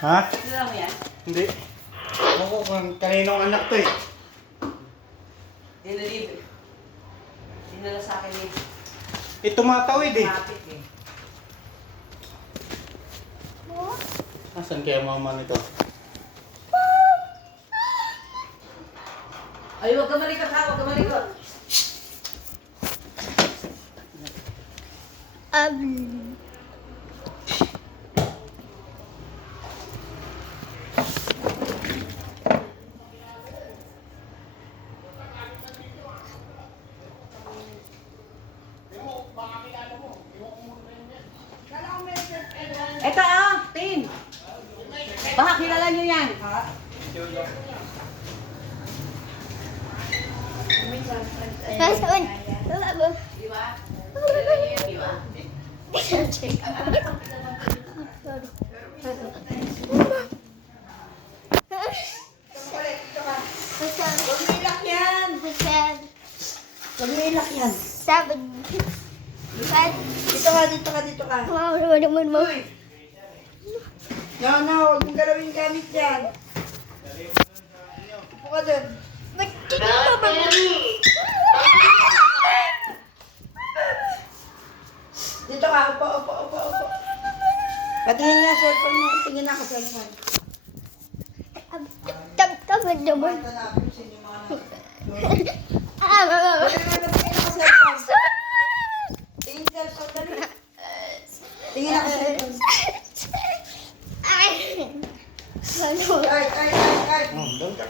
Ha? Dinala mo yan? Hindi. Ako kung kaninong anak to eh. Dinala sa akin eh. Tumatawid eh. Kapit eh. Asan kaya mama nito? Ay, huwag ka malikot ha, huwag ka malikot. Eto Tin. Baka kilala niyo yan. Nasaan? Di ba? Kilala niyo yan, di ba? Lumilak yan. Lumilak yan. Seven. Dito ka. Wow, naman mo. Uy! No, huwag mong galawin gamit yan. Upo ka dun. Ba't dito ka ba? Dito ka, upo. Patingin nga cellphone mo. Tingin ako cellphone. Tab naman. Ito na, ayusin yung mga natin. Mama. Tingin ako cellphone. Tingin cellphone, dali. Tingin ako cellphone. Ay. Ano? Ay. Doon ka.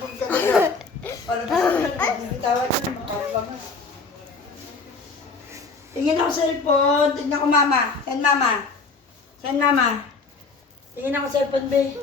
Paano ba? Bitawan yun, makabangas. Tingin ako cellphone. Tingnan ko mama. Saan mama? Tingin ako cellphone, be.